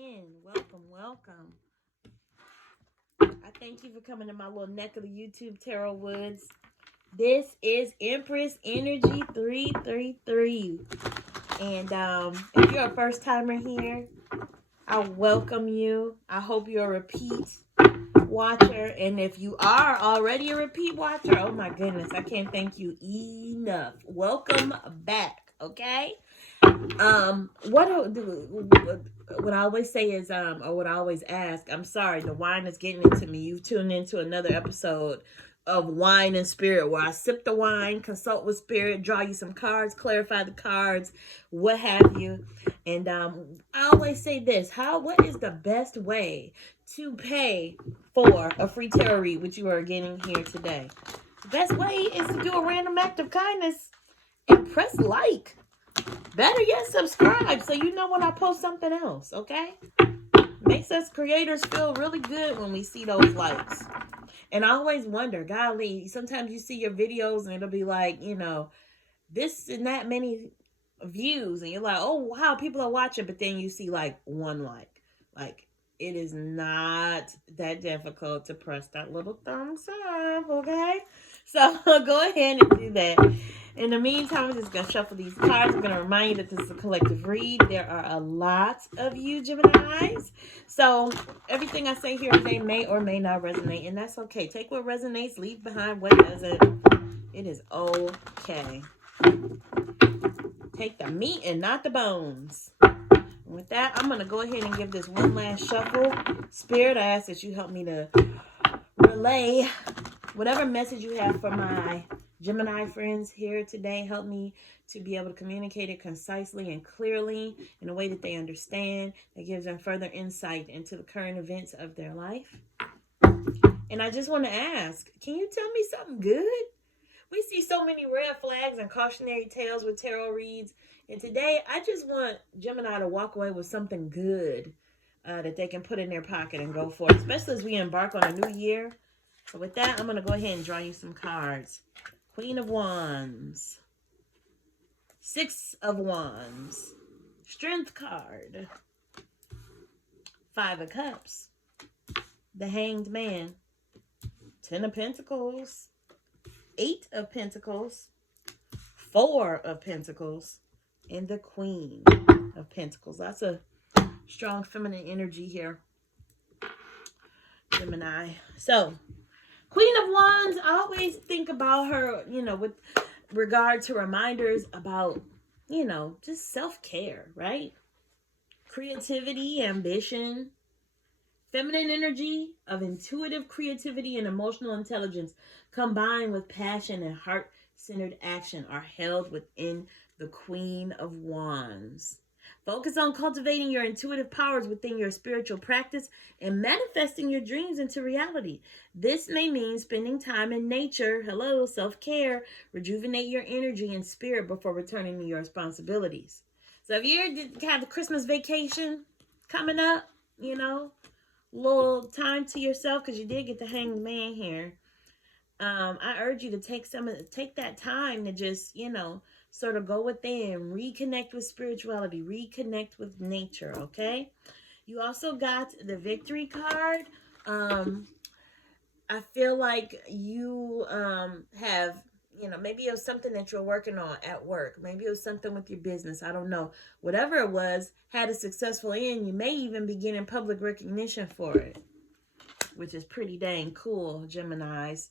in. Welcome. I thank you for coming to my little neck of the YouTube tarot woods. This is Empress Energy 333. And if you're a first timer here, I welcome you. I hope you're a repeat watcher. And if you are already a repeat watcher, oh my goodness, I can't thank you enough. Welcome back, okay? What I always say is, or what I always ask, I'm sorry, the wine is getting into me. You've tuned into another episode of Wine and Spirit, where I sip the wine, consult with Spirit, draw you some cards, clarify the cards, what have you. And I always say this: what is the best way to pay for a free tarot read, which you are getting here today? The best way is to do a random act of kindness and press like. Better yet, subscribe so you know when I post something else, okay? Makes us creators feel really good when we see those likes. And I always wonder, golly, sometimes you see your videos and it'll be like, this and that many views. And you're like, oh, wow, people are watching. But then you see like one like. Like, it is not that difficult to press that little thumbs up, okay? So go ahead and do that. In the meantime, I'm just going to shuffle these cards. I'm going to remind you that this is a collective read. There are a lot of you Geminis. So everything I say here today may or may not resonate, and that's okay. Take what resonates, leave behind what doesn't. It is okay. Take the meat and not the bones. With that, I'm going to go ahead and give this one last shuffle. Spirit, I ask that you help me to relay whatever message you have for my Gemini friends here today. Help me to be able to communicate it concisely and clearly in a way that they understand, that gives them further insight into the current events of their life. And I just want to ask, can you tell me something good? We see so many red flags and cautionary tales with tarot reads. And today, I just want Gemini to walk away with something good that they can put in their pocket and go for it, especially as we embark on a new year. So with that, I'm going to go ahead and draw you some cards. Queen of Wands. 6 of Wands. Strength card. 5 of Cups. The Hanged Man. 10 of Pentacles. 8 of Pentacles. 4 of Pentacles. And the Queen of Pentacles. That's a strong feminine energy here, Gemini. So, Queen of Wands, I always think about her, with regard to reminders about, just self-care, right? Creativity, ambition, feminine energy of intuitive creativity and emotional intelligence combined with passion and heart-centered action are held within the Queen of Wands. Focus on cultivating your intuitive powers within your spiritual practice and manifesting your dreams into reality. This may mean spending time in nature, self-care, rejuvenate your energy and spirit before returning to your responsibilities. So if you have the Christmas vacation coming up, little time to yourself, because you did get the Hanged Man here. I urge you to take that time to just, sort of go within, reconnect with spirituality, reconnect with nature, okay? You also got the Victory card. I feel like you have, maybe it was something that you're working on at work. Maybe it was something with your business. I don't know. Whatever it was, had a successful end. You may even be getting public recognition for it, which is pretty dang cool, Geminis.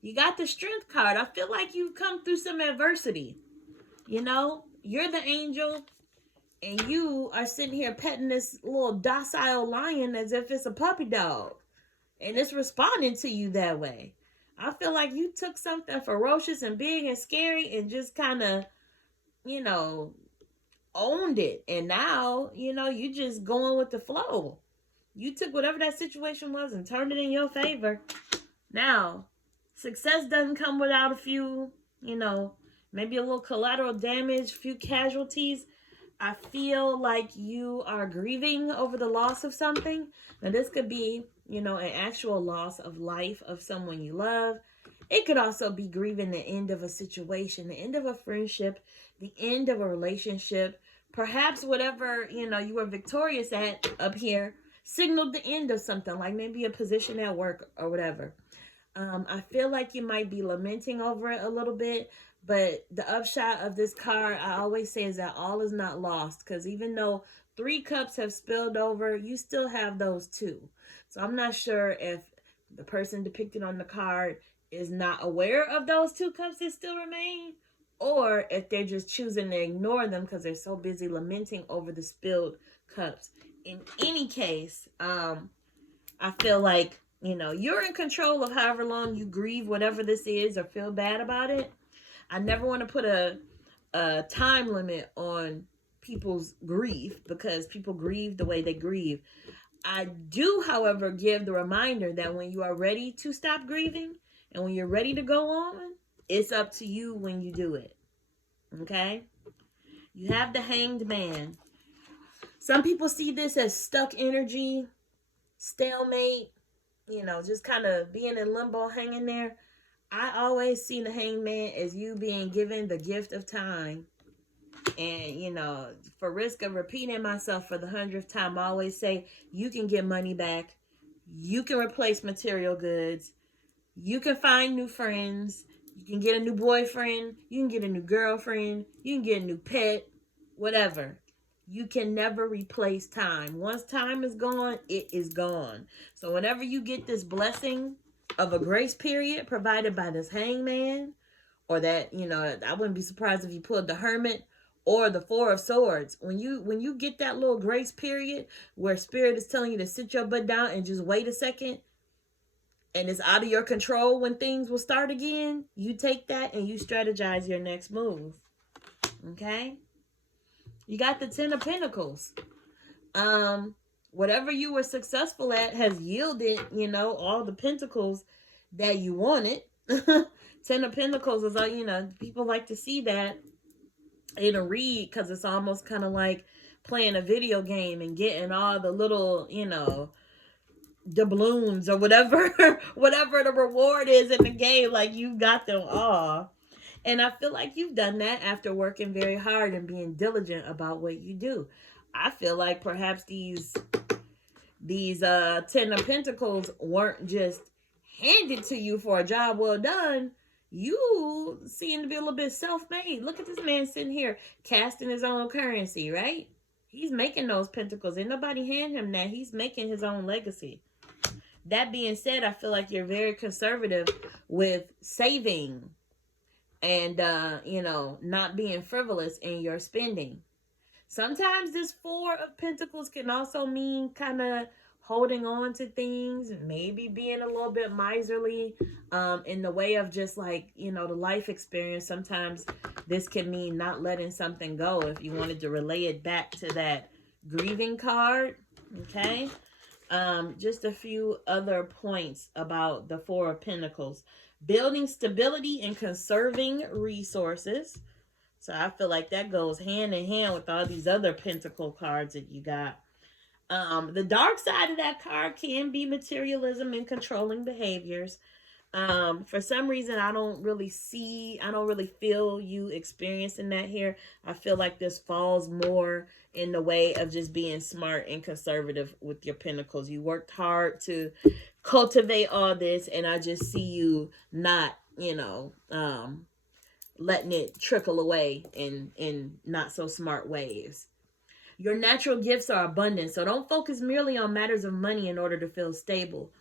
You got the Strength card. I feel like you've come through some adversity. You're the angel, and you are sitting here petting this little docile lion as if it's a puppy dog, and it's responding to you that way. I feel like you took something ferocious and big and scary and just kind of, owned it. And now, you just going with the flow. You took whatever that situation was and turned it in your favor. Now, success doesn't come without a few, maybe a little collateral damage, a few casualties. I feel like you are grieving over the loss of something. Now, this could be, an actual loss of life of someone you love. It could also be grieving the end of a situation, the end of a friendship, the end of a relationship, perhaps whatever, you know, you were victorious at up here signaled the end of something, like maybe a position at work or whatever. I feel like you might be lamenting over it a little bit, but the upshot of this card, I always say, is that all is not lost. Because even though 3 cups have spilled over, you still have those 2. So I'm not sure if the person depicted on the card is not aware of those 2 cups that still remain, or if they're just choosing to ignore them because they're so busy lamenting over the spilled cups. In any case, I feel like, you know, you're in control of however long you grieve whatever this is or feel bad about it. I never want to put a time limit on people's grief because people grieve the way they grieve. I do, however, give the reminder that when you are ready to stop grieving and when you're ready to go on, it's up to you when you do it. Okay? You have the Hanged Man. Some people see this as stuck energy, stalemate, you know, just kind of being in limbo, hanging there. I always see the Hanged Man as you being given the gift of time. And, you know, for risk of repeating myself for the 100th time, I always say you can get money back. You can replace material goods. You can find new friends. You can get a new boyfriend. You can get a new girlfriend. You can get a new pet. Whatever. You can never replace time. Once time is gone, it is gone. So whenever you get this blessing of a grace period provided by this hangman, or that, you know, I wouldn't be surprised if you pulled the Hermit or the Four of Swords. When you get that little grace period where Spirit is telling you to sit your butt down and just wait a second, and it's out of your control when things will start again, you take that and you strategize your next move. Okay? You got the 10 of Pentacles. Whatever you were successful at has yielded, you know, all the pentacles that you wanted. 10 of Pentacles is, you know, people like to see that in a read because it's almost kind of like playing a video game and getting all the little, you know, doubloons or whatever, whatever the reward is in the game, like you got them all. And I feel like you've done that after working very hard and being diligent about what you do. I feel like perhaps these 10 of Pentacles weren't just handed to you for a job well done. You seem to be a little bit self-made. Look at this man sitting here casting his own currency, right? He's making those pentacles. Ain't nobody hand him that. He's making his own legacy. That being said, I feel like you're very conservative with saving and, you know, not being frivolous in your spending. Sometimes this 4 of Pentacles can also mean kind of holding on to things, maybe being a little bit miserly in the way of just like, you know, the life experience. Sometimes this can mean not letting something go if you wanted to relay it back to that grieving card. Okay. Just a few other points about the 4 of Pentacles. Building stability and conserving resources. So I feel like that goes hand in hand with all these other pentacle cards that you got. The dark side of that card can be materialism and controlling behaviors. For some reason, I don't really feel you experiencing that here. I feel like this falls more in the way of just being smart and conservative with your pentacles. You worked hard to cultivate all this, and I just see you not, you know, letting it trickle away in not so smart ways. Your natural gifts are abundant, so don't focus merely on matters of money in order to feel stable.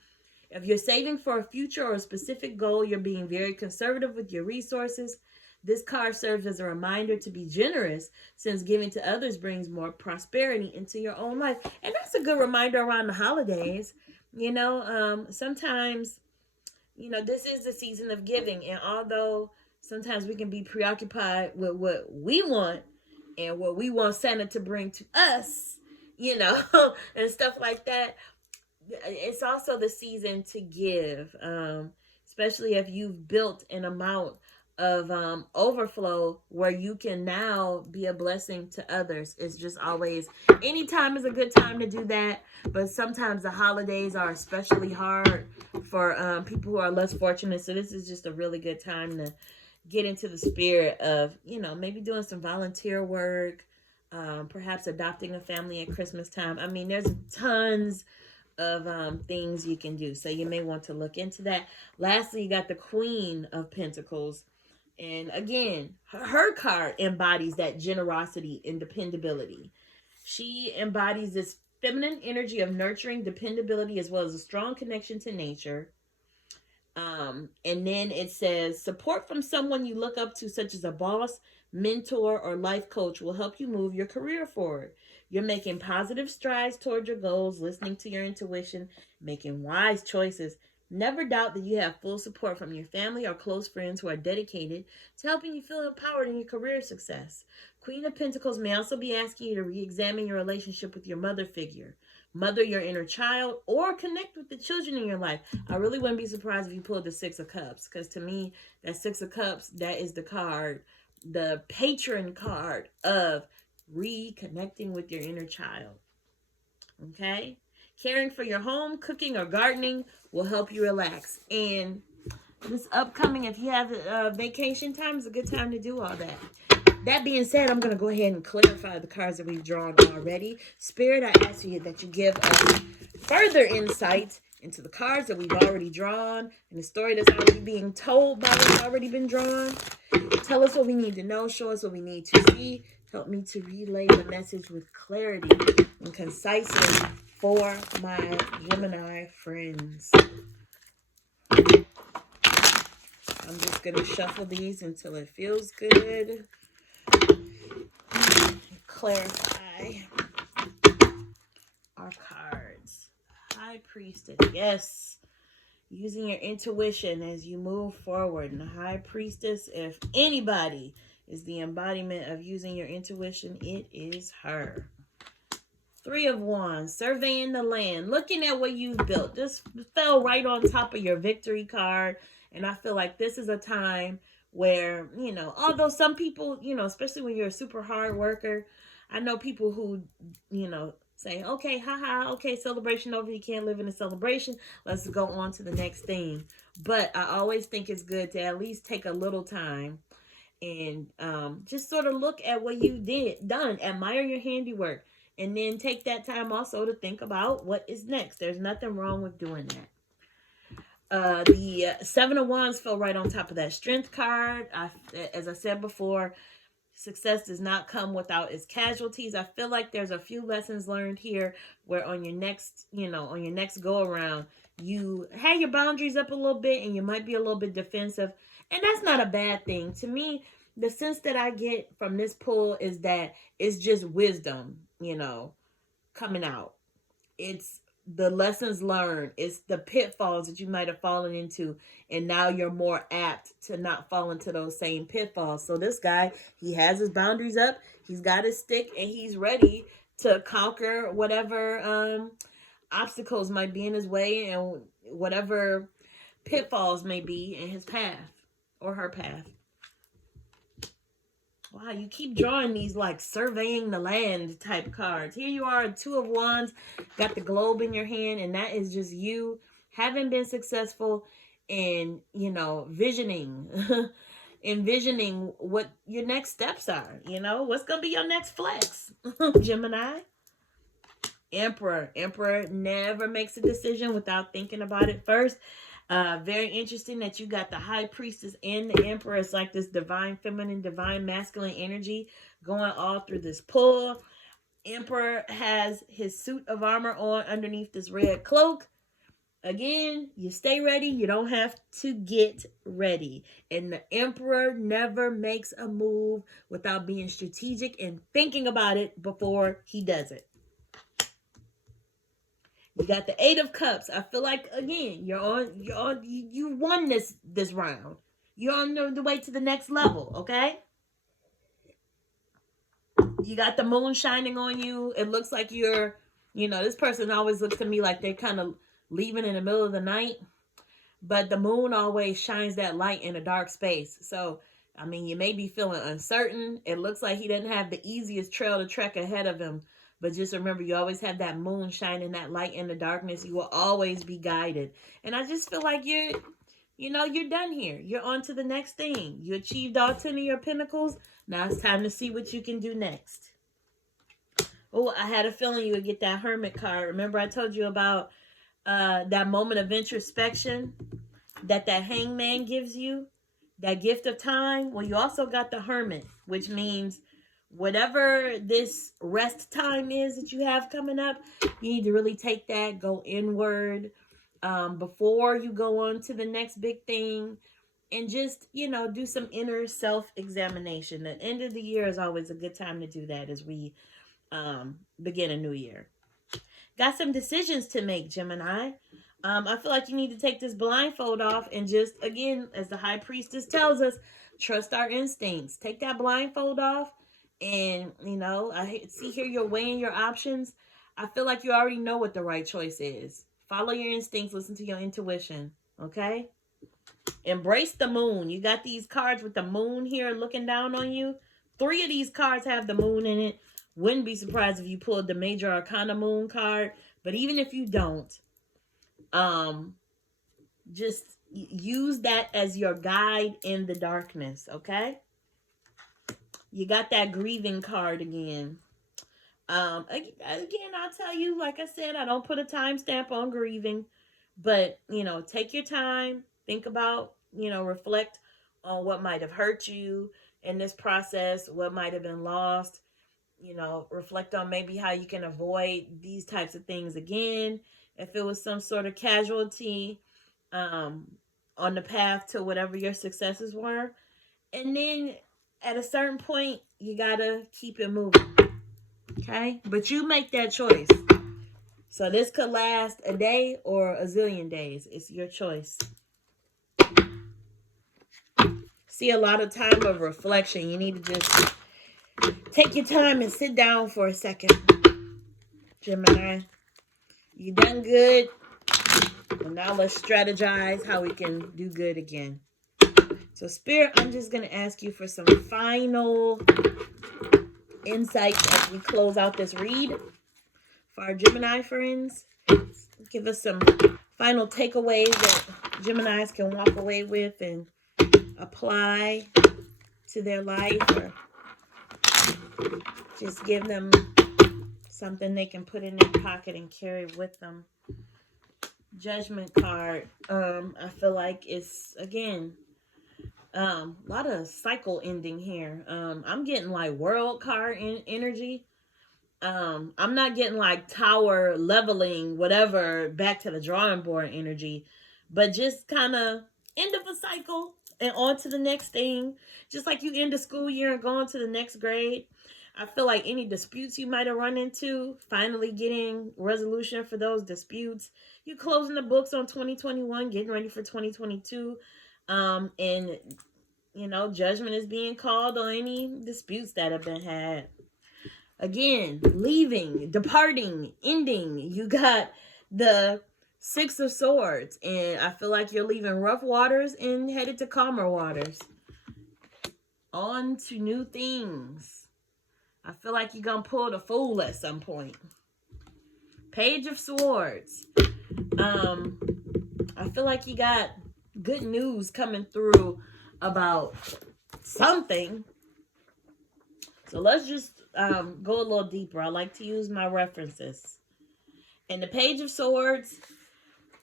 If you're saving for a future or a specific goal, you're being very conservative with your resources. This card serves as a reminder to be generous, since giving to others brings more prosperity into your own life. And that's a good reminder around the holidays. You know, sometimes, you know, this is the season of giving. And although sometimes we can be preoccupied with what we want and what we want Santa to bring to us, you know, and stuff like that, it's also the season to give, especially if you've built an amount of overflow where you can now be a blessing to others. It's just always, anytime is a good time to do that, but sometimes the holidays are especially hard for people who are less fortunate. So this is just a really good time to get into the spirit of, you know, maybe doing some volunteer work, Perhaps adopting a family at Christmas time. I mean, there's tons of things you can do. So you may want to look into that. Lastly, you got the Queen of Pentacles. And again, her card embodies that generosity and dependability. She embodies this feminine energy of nurturing, dependability, as well as a strong connection to nature. And then it says support from someone you look up to, such as a boss, mentor, or life coach, will help you move your career forward. You're making positive strides toward your goals, listening to your intuition, making wise choices. Never doubt that you have full support from your family or close friends who are dedicated to helping you feel empowered in your career success. Queen of Pentacles may also be asking you to re-examine your relationship with your mother figure. Mother your inner child, or connect with the children in your life. I really wouldn't be surprised if you pulled the Six of Cups, because to me, that Six of Cups, that is the card, the patron card of reconnecting with your inner child. Okay? Caring for your home, cooking, or gardening will help you relax. And this upcoming, if you have vacation time, is a good time to do all that. That being said, I'm going to go ahead and clarify the cards that we've drawn already. Spirit, I ask you that you give us further insight into the cards that we've already drawn and the story that's already being told by what's already been drawn. Tell us what we need to know. Show us what we need to see. Help me to relay the message with clarity and concisely for my Gemini friends. I'm just going to shuffle these until it feels good. Clarify our cards. High Priestess. Yes. Using your intuition as you move forward. And the High Priestess, if anybody is the embodiment of using your intuition, it is her. Three of Wands. Surveying the land. Looking at what you've built. This fell right on top of your victory card. And I feel like this is a time where, although some people, especially when you're a super hard worker, I know people who, say, okay, haha, okay, celebration over. You can't live in a celebration. Let's go on to the next thing. But I always think it's good to at least take a little time and just sort of look at what you done. Admire your handiwork. And then take that time also to think about what is next. There's nothing wrong with doing that. The Seven of Wands fell right on top of that Strength card. As I said before, success does not come without its casualties. I feel like there's a few lessons learned here where on your next go around, you have your boundaries up a little bit and you might be a little bit defensive. And that's not a bad thing. To me, the sense that I get from this pull is that it's just wisdom, coming out. It's the lessons learned. It's the pitfalls that you might have fallen into. And now you're more apt to not fall into those same pitfalls. So this guy, he has his boundaries up. He's got his stick and he's ready to conquer whatever obstacles might be in his way and whatever pitfalls may be in his path or her path. Wow, you keep drawing these like surveying the land type cards. Here you are, Two of Wands, got the globe in your hand, and that is just you having been successful in, visioning, envisioning what your next steps are. What's going to be your next flex, Gemini? Emperor never makes a decision without thinking about it first. Very interesting that you got the High Priestess and the Emperor. It's like this divine feminine, divine masculine energy going all through this pull. Emperor has his suit of armor on underneath this red cloak. Again, you stay ready. You don't have to get ready. And the Emperor never makes a move without being strategic and thinking about it before he does it. You got the Eight of Cups. I feel like, again, you won this round. You're on the way to the next level, okay? You got the moon shining on you. It looks like you're, this person always looks to me like they're kind of leaving in the middle of the night. But the moon always shines that light in a dark space. So, you may be feeling uncertain. It looks like he doesn't have the easiest trail to trek ahead of him. But just remember, you always have that moon shining that light in the darkness. You will always be guided. And I just feel like you're done here. You're on to the next thing. You achieved all 10 of your pentacles. Now it's time to see what you can do next. Oh, I had a feeling you would get that Hermit card. Remember I told you about that moment of introspection that Hangman gives you, that gift of time? Well, you also got the Hermit, which means whatever this rest time is that you have coming up, you need to really take that, go inward before you go on to the next big thing, and just, do some inner self-examination. The end of the year is always a good time to do that as we begin a new year. Got some decisions to make, Gemini. I feel like you need to take this blindfold off and just, again, as the High Priestess tells us, trust our instincts. Take that blindfold off. And, I see here you're weighing your options. I feel like you already know what the right choice is. Follow your instincts. Listen to your intuition. Okay? Embrace the moon. You got these cards with the moon here looking down on you. 3 of these cards have the moon in it. Wouldn't be surprised if you pulled the Major Arcana moon card. But even if you don't, just use that as your guide in the darkness, okay? You got that grieving card again. Again, I'll tell you, like I said, I don't put a timestamp on grieving. But, take your time. Think about, reflect on what might have hurt you in this process, what might have been lost. Reflect on maybe how you can avoid these types of things again. If it was some sort of casualty on the path to whatever your successes were. And then at a certain point, you got to keep it moving. Okay? But you make that choice. So this could last a day or a zillion days. It's your choice. See, a lot of time of reflection. You need to just take your time and sit down for a second. Gemini, you done good. And now let's strategize how we can do good again. So Spirit, I'm just going to ask you for some final insights as we close out this read for our Gemini friends. Give us some final takeaways that Geminis can walk away with and apply to their life, or just give them something they can put in their pocket and carry with them. Judgment card. I feel like it's, again, a lot of cycle ending here. I'm getting like world card energy. I'm not getting like tower leveling, whatever, back to the drawing board energy, but just kind of end of a cycle and on to the next thing. Just like you end the school year and go on to the next grade. I feel like any disputes you might have run into, finally getting resolution for those disputes. You closing the books on 2021, getting ready for 2022. And, judgment is being called on any disputes that have been had. Again, leaving, departing, ending. You got the 6 of Swords. And I feel like you're leaving rough waters and headed to calmer waters. On to new things. I feel like you're going to pull the Fool at some point. Page of Swords. I feel like you got good news coming through about something. So let's just go a little deeper. I like to use my references. And the Page of Swords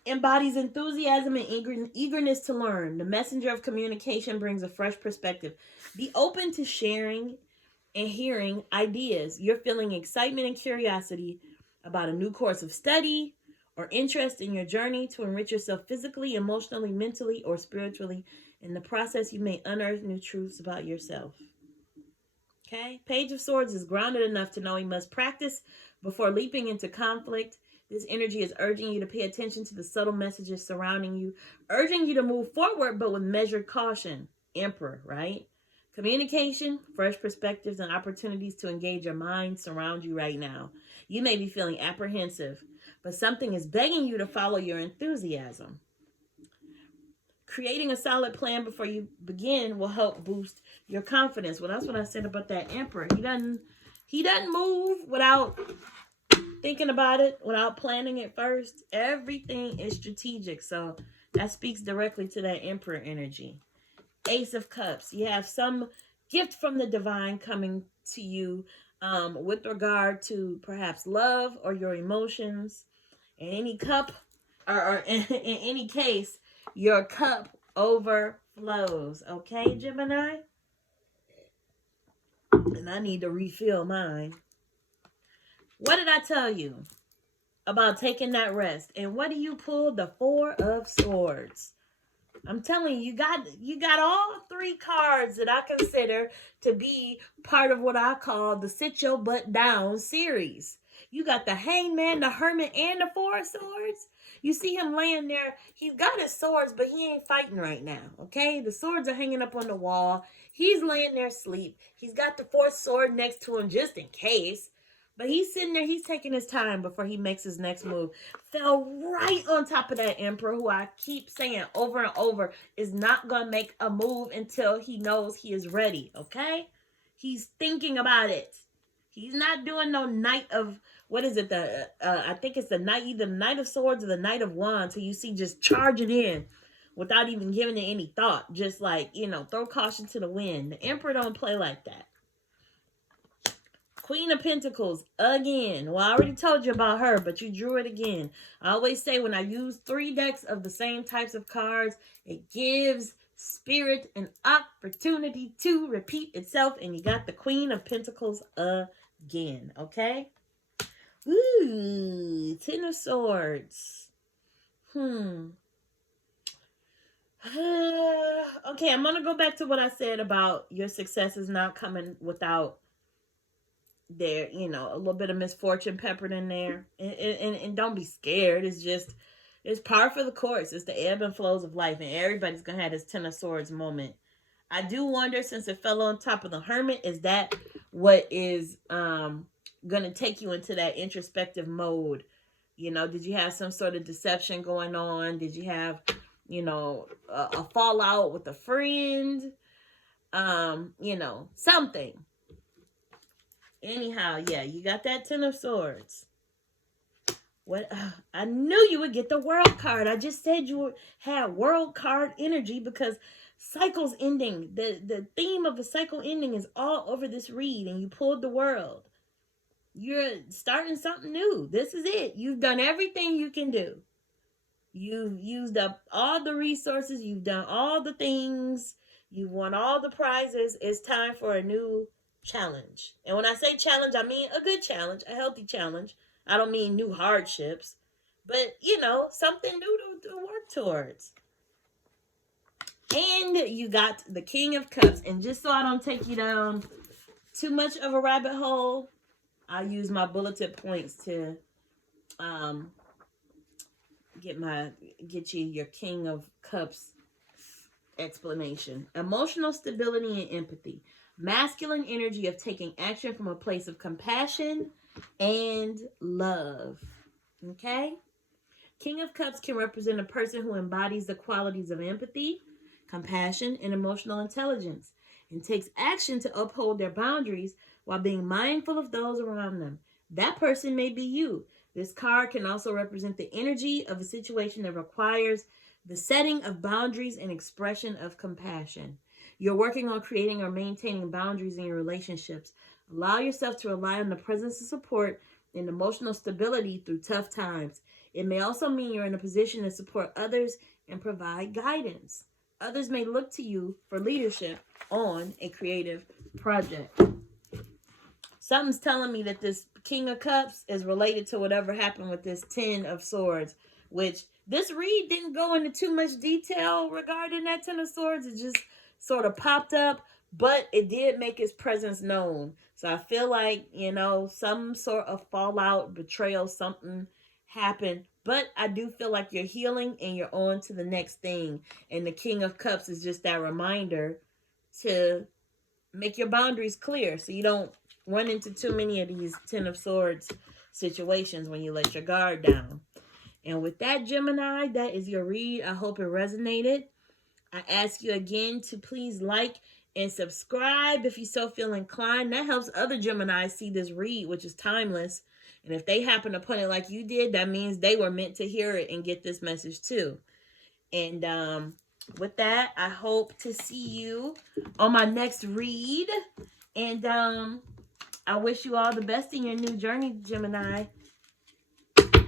embodies enthusiasm and eagerness to learn. The messenger of communication brings a fresh perspective. Be open to sharing and hearing ideas. You're feeling excitement and curiosity about a new course of study or interest in your journey to enrich yourself physically, emotionally, mentally, or spiritually. In the process, you may unearth new truths about yourself. Okay? Page of Swords is grounded enough to know he must practice before leaping into conflict. This energy is urging you to pay attention to the subtle messages surrounding you, urging you to move forward, but with measured caution. Emperor, right? Communication, fresh perspectives, and opportunities to engage your mind surround you right now. You may be feeling apprehensive, but something is begging you to follow your enthusiasm. Creating a solid plan before you begin will help boost your confidence. Well, that's what I said about that Emperor. He doesn't move without thinking about it, without planning it first. Everything is strategic. So that speaks directly to that Emperor energy. Ace of Cups. You have some gift from the divine coming to you. with regard to perhaps love or your emotions. In any cup, or in any case, your cup overflows. Okay, Gemini? And I need to refill mine. What did I tell you about taking that rest? And what do you pull? The Four of Swords. I'm telling you, you got all three cards that I consider to be part of what I call the Sit Your Butt Down series. You got the Hangman, the Hermit, and the Four of Swords. You see him laying there. He's got his swords, but he ain't fighting right now, okay? The swords are hanging up on the wall. He's laying there asleep. He's got the fourth sword next to him just in case. But he's sitting there, he's taking his time before he makes his next move. Fell right on top of that Emperor, who I keep saying over and over is not going to make a move until he knows he is ready, okay? He's thinking about it. He's not doing no Knight of, what is it? I think it's the Knight, either the Knight of Swords or the Knight of Wands, who you see just charging in without even giving it any thought. Just like, throw caution to the wind. The Emperor don't play like that. Queen of Pentacles, again. Well, I already told you about her, but you drew it again. I always say when I use 3 decks of the same types of cards, it gives spirit an opportunity to repeat itself. And you got the Queen of Pentacles again, okay? Ooh, Ten of Swords. Okay, I'm going to go back to what I said about your success is not coming without there, a little bit of misfortune peppered in there. And don't be scared. It's par for the course. It's the ebb and flows of life. And everybody's going to have this Ten of Swords moment. I do wonder, since it fell on top of the Hermit, is that what is going to take you into that introspective mode? Did you have some sort of deception going on? Did you have, a fallout with a friend? Something. Anyhow, yeah, you got that Ten of Swords. What? I knew you would get the World card. I just said you had World card energy because cycles ending. The theme of a cycle ending is all over this read, and you pulled the World. You're starting something new. This is it. You've done everything you can do. You've used up all the resources. You've done all the things. You've won all the prizes. It's time for a new challenge. And when I say challenge, I mean a good challenge, a healthy challenge. I don't mean new hardships, but something new to work towards. And you got the King of Cups. And just so I don't take you down too much of a rabbit hole, I use my bulleted points to get you your King of Cups explanation. Emotional stability and empathy. Masculine energy of taking action from a place of compassion and love. Okay? King of Cups can represent a person who embodies the qualities of empathy, compassion, and emotional intelligence, and takes action to uphold their boundaries while being mindful of those around them. That person may be you. This card can also represent the energy of a situation that requires the setting of boundaries and expression of compassion. You're working on creating or maintaining boundaries in your relationships. Allow yourself to rely on the presence of support and emotional stability through tough times. It may also mean you're in a position to support others and provide guidance. Others may look to you for leadership on a creative project. Something's telling me that this King of Cups is related to whatever happened with this Ten of Swords, which this read didn't go into too much detail regarding that Ten of Swords. It just sort of popped up, but it did make his presence known. So I feel like, some sort of fallout, betrayal, something happened. But I do feel like you're healing and you're on to the next thing. And the King of Cups is just that reminder to make your boundaries clear so you don't run into too many of these Ten of Swords situations when you let your guard down. And with that, Gemini, that is your read. I hope it resonated. I ask you again to please like and subscribe if you so feel inclined. That helps other Geminis see this read, which is timeless. And if they happen to put it like you did, that means they were meant to hear it and get this message too. And with that, I hope to see you on my next read. And I wish you all the best in your new journey, Gemini.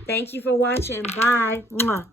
Thank you for watching. Bye. Mwah.